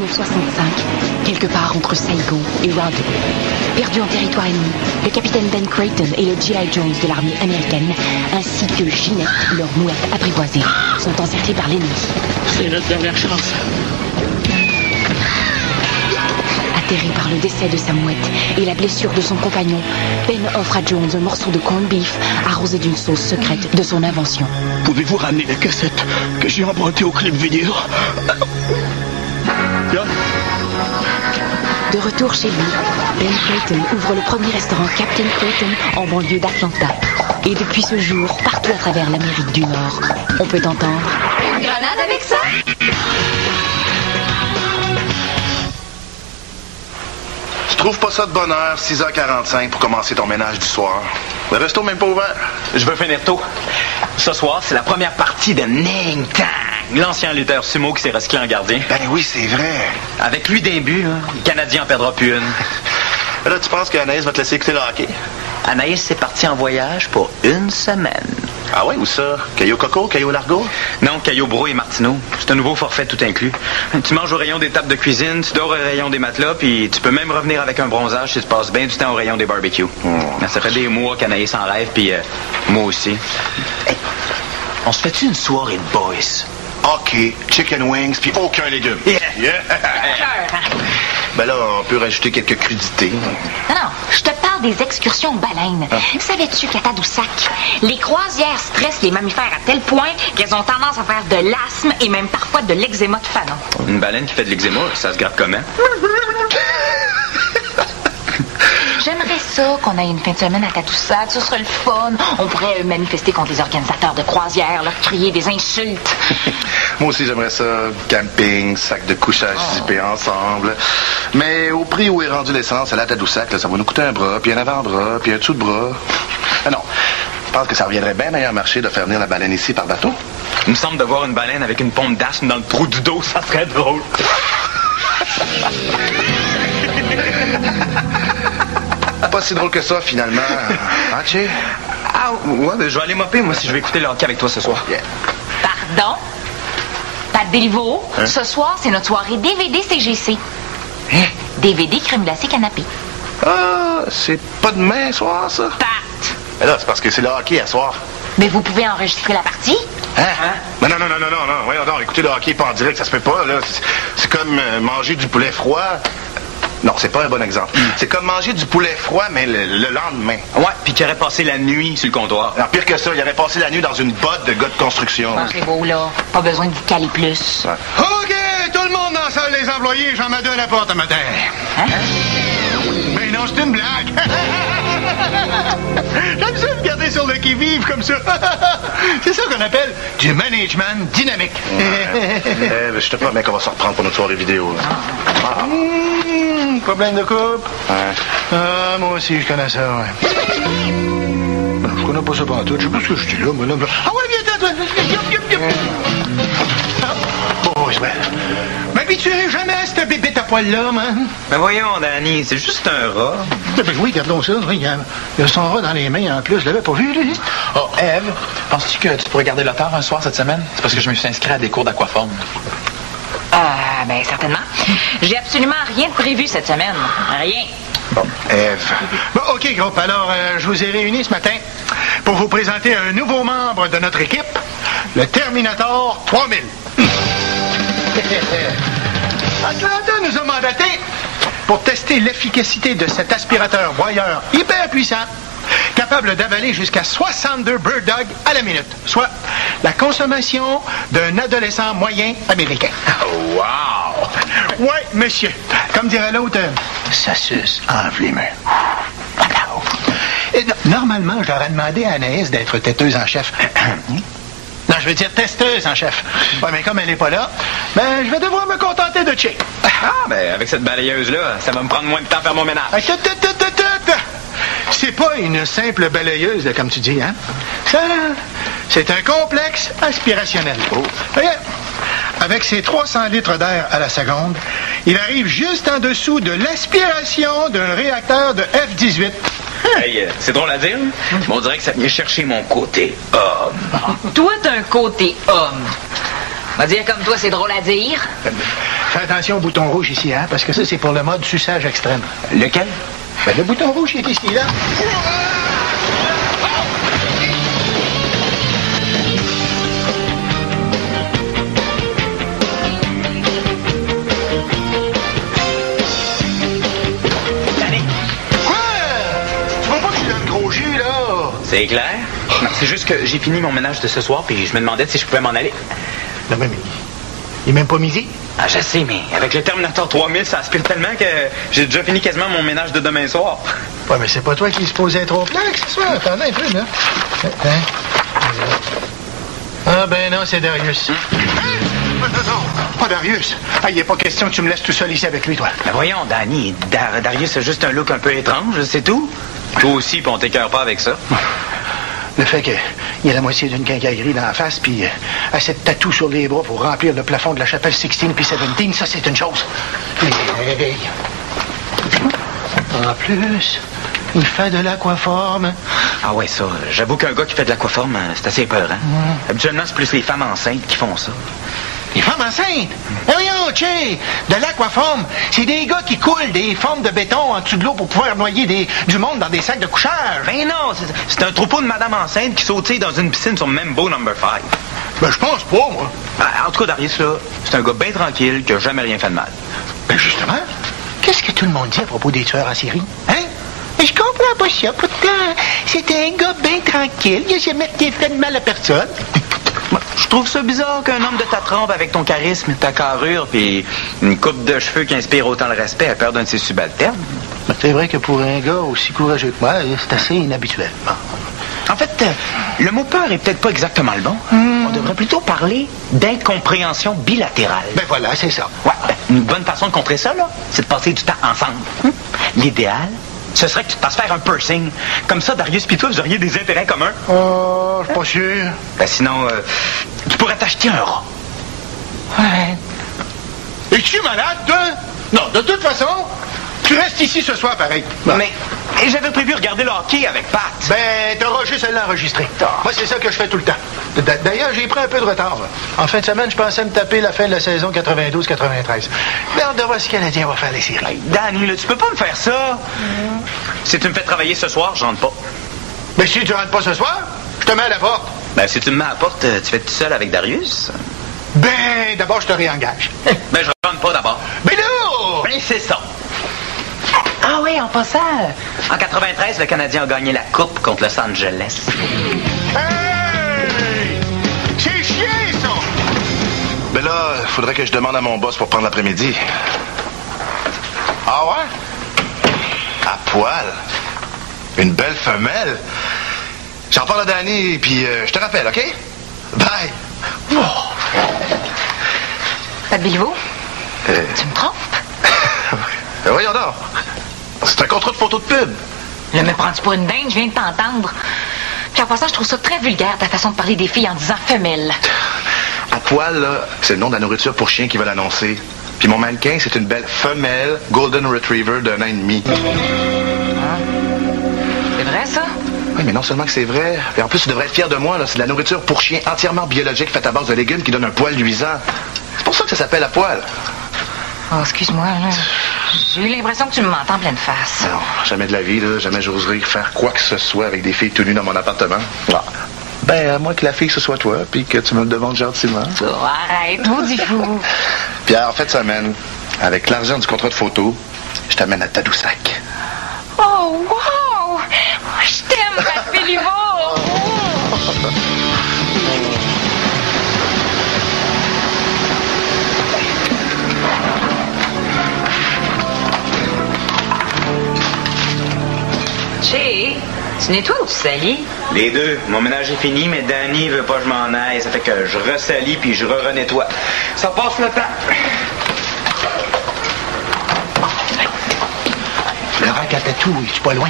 1965, quelque part entre Saigon et Rendezvous. Perdu en territoire ennemi, le capitaine Ben Creighton et le G.I. Jones de l'armée américaine, ainsi que Ginette, leur mouette apprivoisée, sont encerclés par l'ennemi. C'est notre dernière chance. Atterré par le décès de sa mouette et la blessure de son compagnon, Ben offre à Jones un morceau de corned beef arrosé d'une sauce secrète de son invention. Pouvez-vous ramener les cassettes que j'ai empruntées au club vidéo? De retour chez lui, Ben Creighton ouvre le premier restaurant Captain Creighton en banlieue d'Atlanta. Et depuis ce jour, partout à travers l'Amérique du Nord, on peut entendre... Une grenade avec ça? Tu trouves pas ça de bonne heure, 6h45 pour commencer ton ménage du soir? Le resto même pas ouvert. Je veux finir tôt. Ce soir, c'est la première partie de Ning Tang, l'ancien lutteur sumo qui s'est recyclé en gardien. Ben oui, c'est vrai. Avec lui d'un but, là, le Canadien en perdra plus une. Là, tu penses qu'Anaïs va te laisser écouter le hockey? Anaïs est partie en voyage pour 1 semaine. Ah ouais, où ça? Caillou Coco, Caillou Largo? Non, Caillou Bro et Martineau. C'est un nouveau forfait tout inclus. Tu manges au rayon des tables de cuisine, tu dors au rayon des matelas, puis tu peux même revenir avec un bronzage si tu passes bien du temps au rayon des barbecues. Ça fait des mois qu'Anaïs en rêve, puis moi aussi. Hey, on se fait-tu une soirée de boys? Hockey, chicken wings, puis aucun légume. Yeah! Ben là, on peut rajouter quelques crudités. Non, je te parle des excursions baleines. Savais-tu qu'à Tadoussac, les croisières stressent les mammifères à tel point qu'elles ont tendance à faire de l'asthme et même parfois de l'eczéma de fanon? Une baleine qui fait de l'eczéma, ça se gratte comment? J'aimerais ça qu'on ait une fin de semaine à Tadoussac. Ce serait le fun. On pourrait manifester contre les organisateurs de croisières, leur crier des insultes. Moi aussi, j'aimerais ça. Camping, sac de couchage zippé ensemble. Mais au prix où est rendu l'essence, à la Tadoussac, là, ça va nous coûter un bras, puis un avant-bras, puis un dessous de bras. Ah non, je pense que ça reviendrait bien meilleur marché de faire venir la baleine ici par bateau. Il me semble de voir une baleine avec une pompe d'asthme dans le trou du dos, ça serait drôle. Pas si drôle que ça, finalement. Hein, Che? Ah, ouais, ben, je vais aller mopper, moi, si je vais écouter le hockey avec toi ce soir. Yeah. Pardon? Pat Béliveau, ce soir, c'est notre soirée DVD CGC. Hein? DVD crème glacée canapé. Ah, c'est pas demain soir, ça? Pat! Mais là, c'est parce que c'est le hockey à soir. Mais vous pouvez enregistrer la partie? Hein? Non. Voyons donc, écouter le hockey pas en direct, ça se fait pas, là. C'est comme manger du poulet froid. Non, c'est pas un bon exemple. C'est comme manger du poulet froid, mais le lendemain. Ouais, puis qui aurait passé la nuit sur le comptoir. Alors, pire que ça, il aurait passé la nuit dans une botte de gars de construction. Ah, c'est beau, là. Pas besoin de vous caler plus. Ouais. OK, tout le monde dans la salle des employés, j'en mets deux à la porte à matin. Hein? Ben non, c'est une blague. J'aime ça regarder sur le qui-vive comme ça. C'est ça qu'on appelle du management dynamique. Je te promets qu'on va se reprendre pour notre soirée vidéo. Problème de couple? Ouais. Ah, moi aussi, je connais ça, ouais. Ben, je connais pas ça pantoute. Je sais pas ce que je dis là, moi, là. Ah ouais, viens, toi. Bon, Isabelle. M'habituerai jamais à cette bébête à poil-là, man. Ben voyons, Danny, c'est juste un rat. Ben oui, gardons ça. Il y a son rat dans les mains en plus. Je l'avais pas vu, lui. Oh, Ève, penses-tu que tu pourrais garder l'auteur un soir cette semaine? C'est parce que je me suis inscrit à des cours d'aquaforme. Ben, certainement. J'ai absolument rien de prévu cette semaine. Rien. Bon, Ève. Bon, OK, groupe. Alors, je vous ai réunis ce matin pour vous présenter un nouveau membre de notre équipe, le Terminator 3000. Atlanta nous a mandatés pour tester l'efficacité de cet aspirateur broyeur hyper puissant, capable d'avaler jusqu'à 62 bird dogs à la minute, soit la consommation d'un adolescent moyen américain. Oh, wow! Ouais, monsieur. Comme dirait l'autre, ça suce entre les mains. Et normalement, je leur ai demandé à Anaïs d'être têteuse en chef. Non, je veux dire testeuse en chef. Ouais, mais comme elle n'est pas là, ben, je vais devoir me contenter de Che. Ah, ben, avec cette balayeuse-là, ça va me prendre moins de temps à faire mon ménage. Hey, c'est pas une simple balayeuse, là, comme tu dis, hein? Ça, c'est un complexe aspirationnel. Regarde, avec ses 300 litres d'air à la seconde, il arrive juste en dessous de l'aspiration d'un réacteur de F-18. Hey, c'est drôle à dire, mais on dirait que ça vient chercher mon côté homme. Toi, t'as un côté homme. On va dire comme toi, c'est drôle à dire. Fais attention au bouton rouge ici, hein, parce que ça, c'est pour le mode suçage extrême. Lequel? Ben, le bouton rouge, il est ici, là. C'est clair? Non, c'est juste que j'ai fini mon ménage de ce soir, puis je me demandais si je pouvais m'en aller. Non, mais il est même pas midi. Ah, je sais, mais avec le Terminator 3000, ça aspire tellement que j'ai déjà fini quasiment mon ménage de demain soir. Ouais, mais c'est pas toi qui se posais trop plein, que ce soit. Attendez un peu, là. Hein? Ah, ben non, c'est Darius. Hein? Non, pas Darius. Ah, il n'est pas question que tu me laisses tout seul ici avec lui, toi. Mais voyons, Danny, Darius a juste un look un peu étrange, c'est tout. Toi aussi, puis on t'écœure pas avec ça. Le fait qu'il y a la moitié d'une quincaillerie dans la face, puis assez de tatous sur les bras pour remplir le plafond de la chapelle 16 puis 17, ça, c'est une chose. Mais, en plus, il fait de l'aquaforme. Ah ouais, ça, j'avoue qu'un gars qui fait de l'aquaforme, c'est assez peur, hein? Habituellement, c'est plus les femmes enceintes qui font ça. Les femmes enceintes? Eh voyons, tchè, de l'aquaforme, c'est des gars qui coulent des formes de béton en dessous de l'eau pour pouvoir noyer du monde dans des sacs de couchage. Ben non, c'est un troupeau de madame enceinte qui sautille dans une piscine sur Mambo No. 5. Ben, je pense pas, moi. Ben, en tout cas, Darius, là, c'est un gars bien tranquille qui a jamais rien fait de mal. Ben, justement, qu'est-ce que tout le monde dit à propos des tueurs en série? Hein? Mais je comprends pas ça. Pourtant, c'était un gars bien tranquille. Il a jamais rien fait de mal à personne. Je trouve ça bizarre qu'un homme de ta trempe avec ton charisme, ta carrure, puis une coupe de cheveux qui inspire autant le respect ait peur d'un de ses subalternes. Ben, c'est vrai que pour un gars aussi courageux que moi, c'est assez inhabituel. En fait, le mot peur est peut-être pas exactement le bon. On devrait plutôt parler d'incompréhension bilatérale. Ben voilà, c'est ça. Ouais, une bonne façon de contrer ça, là, c'est de passer du temps ensemble. L'idéal, ce serait que tu te fasses faire un piercing. Comme ça, Darius pis toi, vous auriez des intérêts communs. Oh, je suis pas sûr. Ben sinon, tu pourrais t'acheter un rat. Ouais. Es-tu malade, toi? Non, de toute façon, tu restes ici ce soir, pareil. Bon. Mais j'avais prévu regarder le hockey avec Pat. Ben, t'auras juste à l'enregistrer. Moi, c'est ça que je fais tout le temps. D'ailleurs, j'ai pris un peu de retard. Là. En fin de semaine, je pensais me taper la fin de la saison 92-93. J'ai hâte de voir si le Canadien va faire les séries. Hey, Danny, là, tu peux pas me faire ça. Si tu me fais travailler ce soir, je rentre pas. Mais si tu rentres pas ce soir, je te mets à la porte. Ben, si tu me mets à la porte, tu fais tout seul avec Darius? Ben, d'abord, je te réengage. Ben, je rentre pas d'abord. Mais non! Ben, c'est ça. Ah oui, en passant, en 93, le Canadien a gagné la Coupe contre Los Angeles. Hey! C'est chiant, ça! Ben là, il faudrait que je demande à mon boss pour prendre l'après-midi. Ah ouais? À poil. Une belle femelle. J'en parle à Danny, puis je te rappelle, OK? Bye! Oh. Pat Béliveau? Tu me trompes? Ben voyons donc. C'est un contrat de photo de pub. Là, me prends-tu pour une dinde? Je viens de t'entendre. Puis en passant, je trouve ça très vulgaire, ta façon de parler des filles en disant femelle. À poil, là, c'est le nom de la nourriture pour chien qui va l'annoncer. Puis mon mannequin, c'est une belle femelle Golden Retriever d'1 an et demi. C'est vrai, ça? Oui, mais non seulement que c'est vrai, et en plus, tu devrais être fier de moi, là. C'est de la nourriture pour chien entièrement biologique faite à base de légumes qui donne un poil luisant. C'est pour ça que ça s'appelle à poil. Oh, excuse-moi, là. J'ai eu l'impression que tu m'entends en pleine face. Non, jamais de la vie, là. Jamais j'oserais faire quoi que ce soit avec des filles tout nues dans mon appartement. Ah. Ben, à moins que la fille, ce soit toi, puis que tu me le demandes gentiment. Oh, arrête, maudit fou. Puis en fait, de semaine, avec l'argent du contrat de photo, je t'amène à Tadoussac. Oh, wow! Je t'aime, Pat Béliveau! Chez, tu nettoies ou tu salis? Les deux. Mon ménage est fini, mais Danny veut pas que je m'en aille. Ça fait que je ressalis puis je re-nettoie. Ça passe le temps. Le rack à tatou, il est pas loin.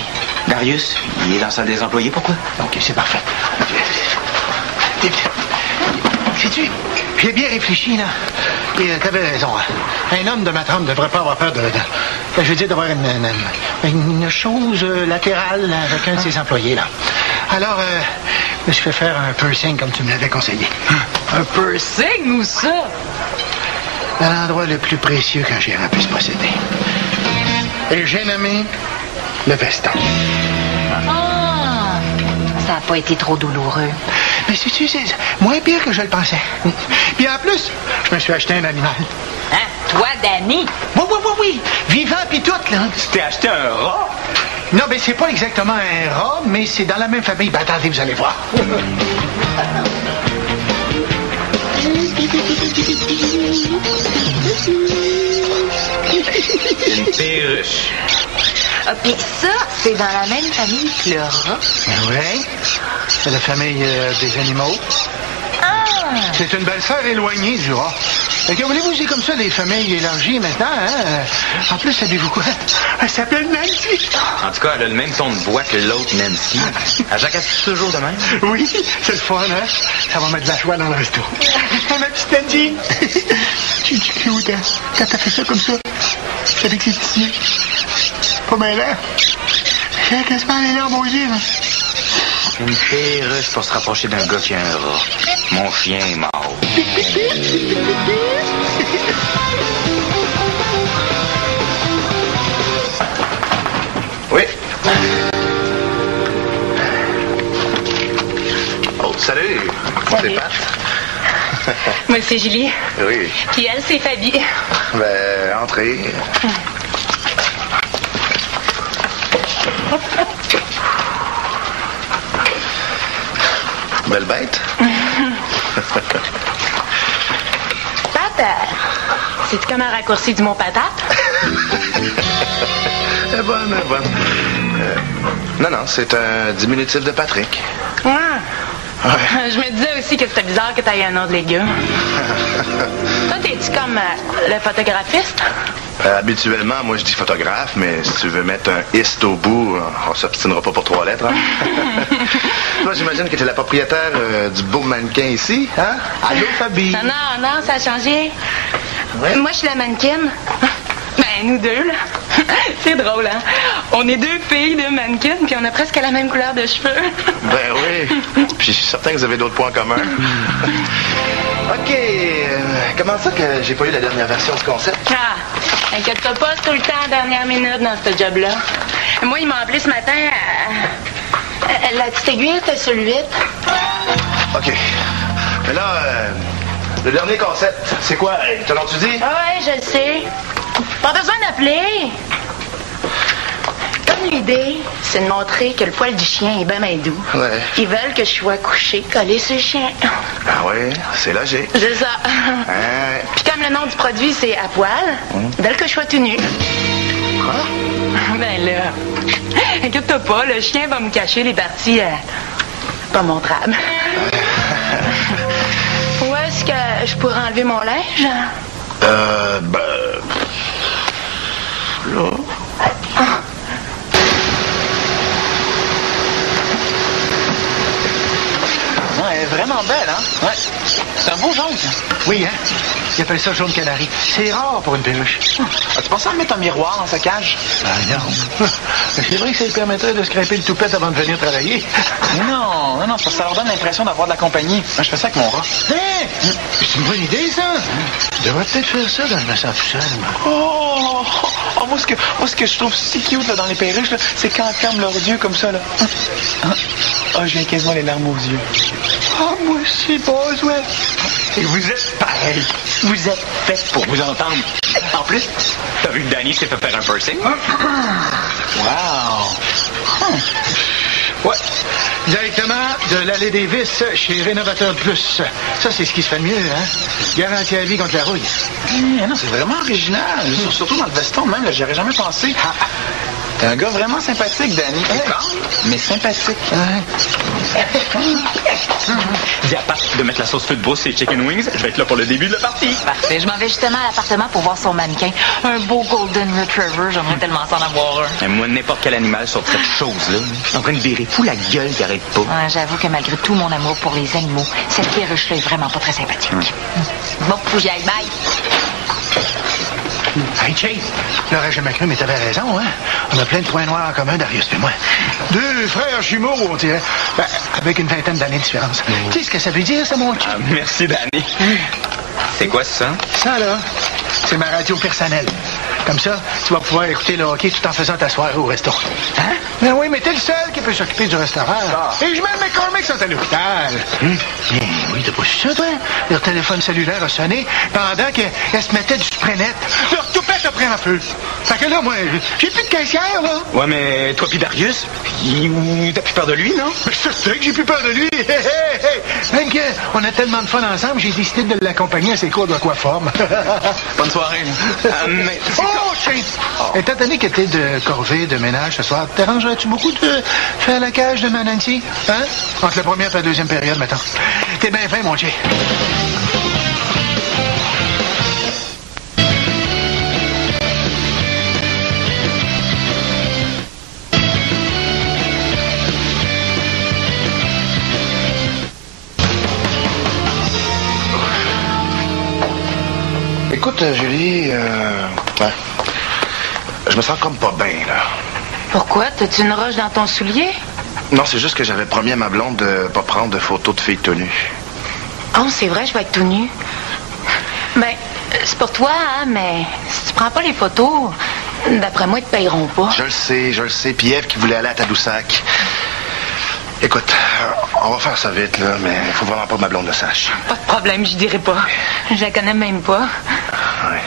Darius, il est dans la salle des employés. Pourquoi? OK, c'est parfait. Sais-tu, j'ai bien réfléchi, là. Et t'avais raison. Un homme de ma trempe ne devrait pas avoir peur je veux dire, d'avoir une chose latérale avec un de ses employés, là. Alors, je me suis fait faire un piercing comme tu me l'avais conseillé. Un piercing ou ça? Dans l'endroit le plus précieux qu'un gérant puisse posséder. Et j'ai nommé le veston. Ah! Ça n'a pas été trop douloureux. Mais c'est moins pire que je le pensais. Puis en plus, je me suis acheté un animal. Hein? Toi, Danny? Oui. Vivant puis tout, là. Tu t'es acheté un rat? Non, mais c'est pas exactement un rat, mais c'est dans la même famille. Ben, attendez, vous allez voir. Une perruche. Ah, pis ça, c'est dans la même famille que le rat. Oui. C'est la famille des animaux. Ah! C'est une belle-sœur éloignée du rat. Fait que voulez-vous, c'est comme ça, les familles élargies maintenant, hein? En plus, savez-vous quoi? Elle s'appelle Nancy. En tout cas, elle a le même ton de voix que l'autre Nancy. Elle jacasse toujours de même. Oui, c'est le fun, hein? Ça va mettre de la joie dans le resto. Ma petite Nancy. Tu es cute, hein? Quand t'as fait ça comme ça, avec ses petits yeux. Pas mal, hein? J'ai quasiment les larmes aux yeux, là. Une perruche pour se rapprocher d'un gars qui a un rat. Mon chien est mort. Oui. Oh, salut. C'est Pat. Moi, c'est Julie. Oui. Puis elle, c'est Fabi. Ben, entrez. Belle bête. Pat, c'est-tu comme un raccourci du mot patate? Elle est bonne, elle est bonne. Non, c'est un diminutif de Patrick. Ouais. Ouais. Je me disais aussi que c'était bizarre que t'aies un nom de légumes. Toi, t'es-tu comme le photographiste? Habituellement, moi, je dis photographe, mais si tu veux mettre un « ist » au bout, on s'obstinera pas pour 3 lettres. Hein? Toi, j'imagine que tu es la propriétaire du beau mannequin ici, hein? Allô, Fabi? Non, ça a changé. Ouais. Moi, je suis la mannequin. Ben, nous deux, là. C'est drôle, hein? On est 2 filles, 2 mannequins, puis on a presque la même couleur de cheveux. Ben oui. Puis je suis certain que vous avez d'autres points communs. OK. Comment ça que j'ai pas eu la dernière version du concept? Ah, inquiète-toi pas, c'est tout le temps à la dernière minute dans ce job-là. Moi, il m'a appelé ce matin. La petite aiguille était sur le 8. OK. Mais là, le dernier concept, c'est quoi? Te l'as-tu dit? Ah ouais, je le sais. Pas besoin d'appeler. Comme l'idée, c'est de montrer que le poil du chien est bien doux. Ouais. Ils veulent que je sois couché, collé sur le chien. Ah oui, c'est logique. C'est ça. Hein? Puis comme le nom du produit, c'est à poil, ils veulent que je sois tout nu. Quoi? Ben là, inquiète-toi pas, le chien va me cacher les parties pas montrables. Où est-ce que je pourrais enlever mon linge? Ben... Là... Ouais, elle est vraiment belle, hein? Ouais. C'est un beau jaune, ça. Oui, hein? Ils appellent ça jaune canari. C'est rare pour une perruche. As-tu pensé à mettre un miroir dans sa cage? Ah non. C'est vrai que ça lui permettrait de scraper le toupette avant de venir travailler. Mais non, parce que ça leur donne l'impression d'avoir de la compagnie. Moi, je fais ça avec mon rat. Hein? C'est une bonne idée, ça. Je devrais peut-être faire ça quand je me sens tout seul, moi. Moi, ce que je trouve si cute là, dans les perruches, là, c'est quand elles ferment leurs yeux comme ça, là. Je viens quasiment les larmes aux yeux. Moi aussi, Boswell. Et vous êtes pareil. Vous êtes fait pour vous entendre. En plus, t'as vu que Danny s'est fait faire un piercing? Wow! Ouais. Directement de l'allée des Vis chez Rénovateur Plus. Ça, c'est ce qui se fait de mieux, hein? Garantie à vie contre la rouille. Non, c'est vraiment original. Surtout dans le veston, même, là, j'y aurais jamais pensé. T'es un gars vraiment sympathique, Danny. Mais sympathique. Dis à Pat de mettre la sauce feu de brousse et chicken wings. Je vais être là pour le début de la partie. Parfait. Je m'en vais justement à l'appartement pour voir son mannequin. Un beau Golden Retriever. J'aimerais tellement s'en avoir un. Et moi, n'importe quel animal sur cette chose-là, je suis en train de virer fou la gueule qui arrête pas. Ouais, j'avoue que malgré tout mon amour pour les animaux, cette perruche-là est vraiment pas très sympathique. Bon, faut que j'y aille. Bye. Hey, Chase, je l'aurais jamais cru, mais t'avais raison, hein? On a plein de points noirs en commun, Darius et moi. 2 frères jumeaux, on dirait. Ben, avec une vingtaine d'années de différence. Tu sais ce que ça veut dire, ça, mon chum? Merci, Danny. C'est quoi ça? Ça, là, c'est ma radio personnelle. Comme ça, tu vas pouvoir écouter le hockey tout en faisant ta soirée au resto. Hein? Ben oui, mais t'es le seul qui peut s'occuper du restaurant. Et je mets mes comics sont à l'hôpital. Bien, oui, t'as pas su ça, toi? Leur téléphone cellulaire a sonné pendant qu'elle se mettait du spray-net. Leur toupette a pris un feu. Fait que là, moi, j'ai plus de caissière, là. Ouais, mais toi pis Darius, t'as plus peur de lui, non? Je sais que j'ai plus peur de lui. Même qu'on a tellement de fun ensemble, j'ai décidé de l'accompagner à ses cours d'aquaforme. Bonne soirée. Mais... Oh, Chase! Étant donné que t'es de corvée, de ménage ce soir, t'arrangerais-tu beaucoup de faire la cage de ma Nancy? Hein? Entre la première et la deuxième période, maintenant. T'es bien fin, mon Jay. Écoute, Julie, ouais. Je me sens comme pas bien, là. Pourquoi? T'as-tu une roche dans ton soulier? Non, c'est juste que j'avais promis à ma blonde de pas prendre de photos de filles tout nues. Oh, c'est vrai, je vais être tout nu. Ben, c'est pour toi, hein, mais si tu prends pas les photos, d'après moi, ils te payeront pas. Je le sais. Puis Ève qui voulait aller à Tadoussac. Écoute, on va faire ça vite, là, mais il faut vraiment pas que ma blonde le sache. Pas de problème, je dirai pas. Je la connais même pas. Ouais.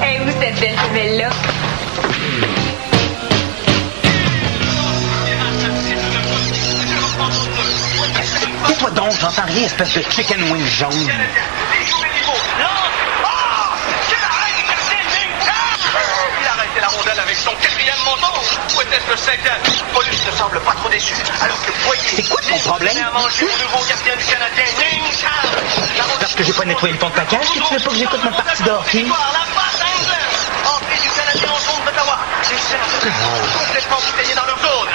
Hey, où cette belle femelle-là? Tais-toi donc, j'entends rien, espèce de chicken wing jaune. La rondelle avec son 4e montant. Où était-ce le 5e? Paulus ne semble pas trop déçu. Alors que voyez... C'est quoi ton problème? à manger au nouveau gardien du Canadien, Ning Charles. Parce que j'ai pas nettoyé le fond de ta cage, que tu veux pas que j'écoute ma partie de hockey? La passe anglaise. Entrée du Canadien en zone d'Ottawa. Les sénateurs complètement bouteillés dans leur zone.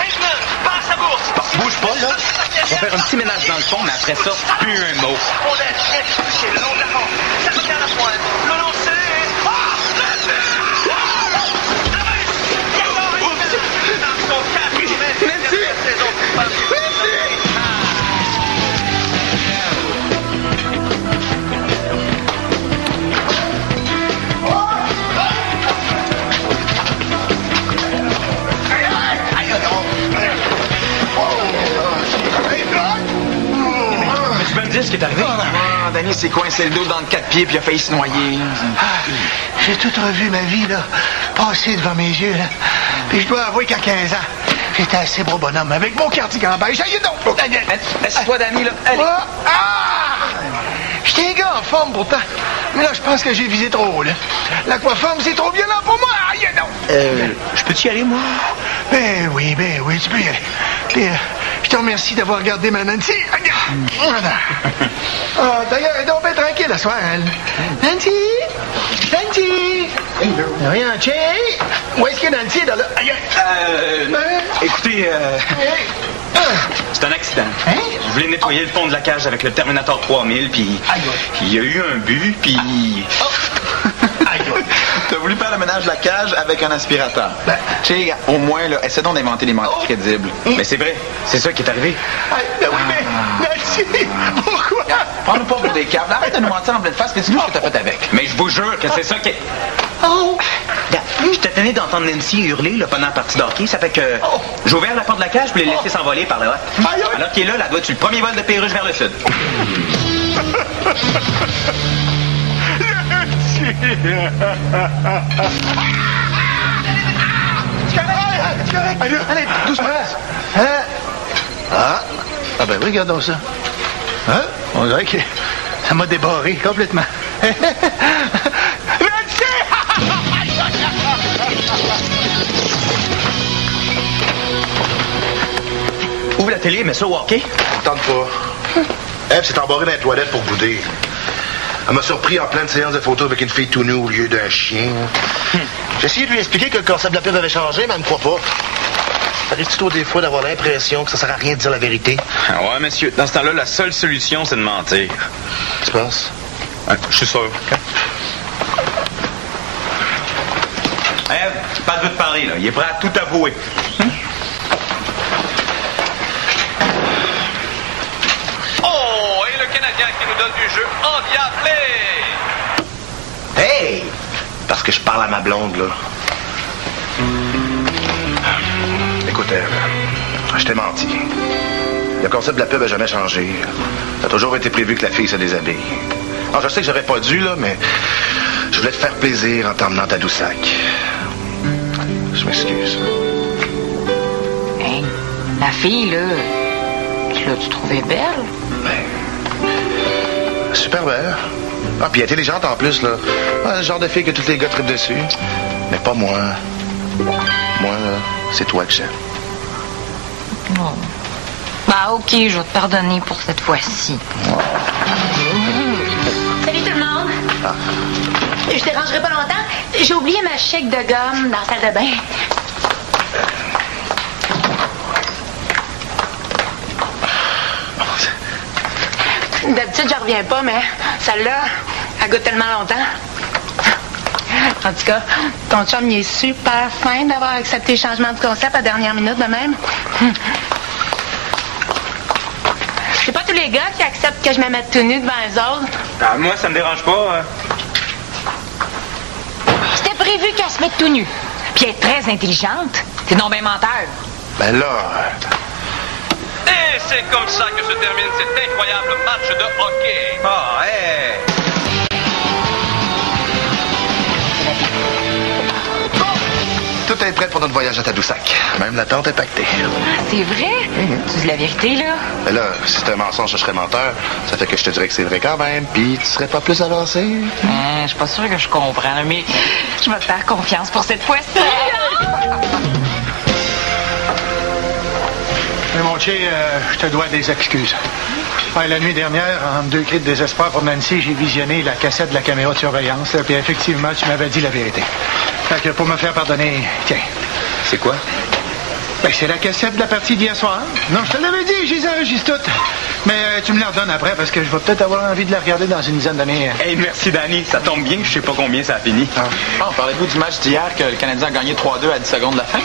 Aikman passe à bourse. Bouge pas, là. On va faire un petit ménage dans le fond, mais après ça, plus un mot. Rondelle bien distribuée le long de la rampe. Ça revient à la pointe. Le lancer. Ce qui est arrivé? Ah, Danny s'est coincé le dos dans le 4 pieds puis il a failli se noyer. J'ai tout revu ma vie, là, passer devant mes yeux, là. Puis je dois avouer qu'à 15 ans, j'étais assez gros bonhomme avec mon cardigan beige. Aïe donc, Daniel! Laisse-toi, Danny, là. Allez. J'étais un gars en forme, pourtant. Mais là, je pense que j'ai visé trop haut, là. L'aquaforme, c'est trop violent pour moi. Aïe donc! Je peux-tu y aller, moi? Ben oui, tu peux y aller. Puis, je te remercie d'avoir gardé ma Nancy. D'ailleurs, elle est donc bien tranquille ce soir, elle. Nancy! Rien, tiens! Où est-ce que Nancy est dans le... Écoutez, c'est un accident. Hein? Je voulais nettoyer le fond de la cage avec le Terminator 3000, puis il y a eu un but, puis... T'as voulu faire le ménage de la cage avec un aspirateur. Tu sais, au moins, là, essaie donc d'inventer des mentis crédibles. Mais c'est vrai, c'est ça qui est arrivé. Ben oui, mais Nancy, pourquoi? Prends-nous pas pour des câbles. Arrête de nous mentir en pleine face, mais dis-nous ce que t'as fait avec. Mais je vous jure que c'est ça qui est... J'étais tenu d'entendre Nancy hurler là, pendant la partie d'hockey. Ça fait que j'ai ouvert la porte de la cage pour les laisser s'envoler par là. Alors qu'il est là, la doigt sur le premier vol de Perruche vers le sud. Allez, doucement. Ah ben oui, regardons ça. Hein? On dirait que ça m'a débarré complètement. Ouvre la télé, mets ça au hockey. Tente pas. Ève s'est embarrée dans les toilettes pour bouder. Elle m'a surpris en pleine séance de photos avec une fille tout nue au lieu d'un chien. J'ai essayé de lui expliquer que le concept de la pub avait changé, mais elle me croit pas. Arrive-tu des fois d'avoir l'impression que ça sert à rien de dire la vérité? Ah ouais, monsieur. Dans ce temps-là, la seule solution, c'est de mentir. Tu penses? Ouais, je suis sûr. Pas de te parler, là. Il est prêt à tout avouer. Oh, et le Canadien qui nous donne du jeu endiablé. Hey! Parce que je parle à ma blonde, là. Écoute, je t'ai menti. Le concept de la pub n'a jamais changé. Ça a toujours été prévu que la fille se déshabille. Alors, je sais que j'aurais pas dû, là, mais je voulais te faire plaisir en t'emmenant à Tadoussac. Je m'excuse. Hey, la fille, là, tu l'as-tu trouvée belle? Ben, super belle. Ah, puis intelligente en plus, là. Ah, le genre de fille que tous les gars trippent dessus. Mais pas moi. Moi, là, c'est toi que j'aime. Non. Bah, OK, je vais te pardonner pour cette fois-ci. Salut tout le monde. Je dérangerai pas longtemps. J'ai oublié ma chèque de gomme dans la salle de bain. D'habitude, je reviens pas, mais celle-là, elle goûte tellement longtemps. En tout cas, ton chum, il est super fin d'avoir accepté le changement de concept à la dernière minute de même. C'est pas tous les gars qui acceptent que je me mette tout nu devant les autres. Ah, moi, ça me dérange pas. C'était prévu qu'elle se mette tout nu. Puis elle est très intelligente. C'est non bien menteur. Ben là... Et c'est comme ça que se termine cet incroyable match de hockey. Ah, hey! Tout est prêt pour notre voyage à Tadoussac. Même la tente est pactée. C'est vrai? Tu dis la vérité, là? Mais là, si c'était un mensonge, je serais menteur. Ça fait que je te dirais que c'est vrai quand même. Puis tu serais pas plus avancé. Je suis pas sûre que je comprends, mais je vais te faire confiance pour cette fois-ci. Mais mon chien, je te dois des excuses. La nuit dernière, en 2 cris de désespoir pour Nancy, j'ai visionné la cassette de la caméra de surveillance. Puis effectivement, tu m'avais dit la vérité. Fait que pour me faire pardonner, tiens. C'est quoi? Ben, c'est la cassette de la partie d'hier soir. Non, je te l'avais dit, je les enregistre toutes. Mais tu me la redonnes après parce que je vais peut-être avoir envie de la regarder dans une dizaine d'années. Hey, merci, Danny. Ça tombe bien, je sais pas combien ça a fini. Parlez-vous du match d'hier que le Canadien a gagné 3-2 à 10 secondes de la fin?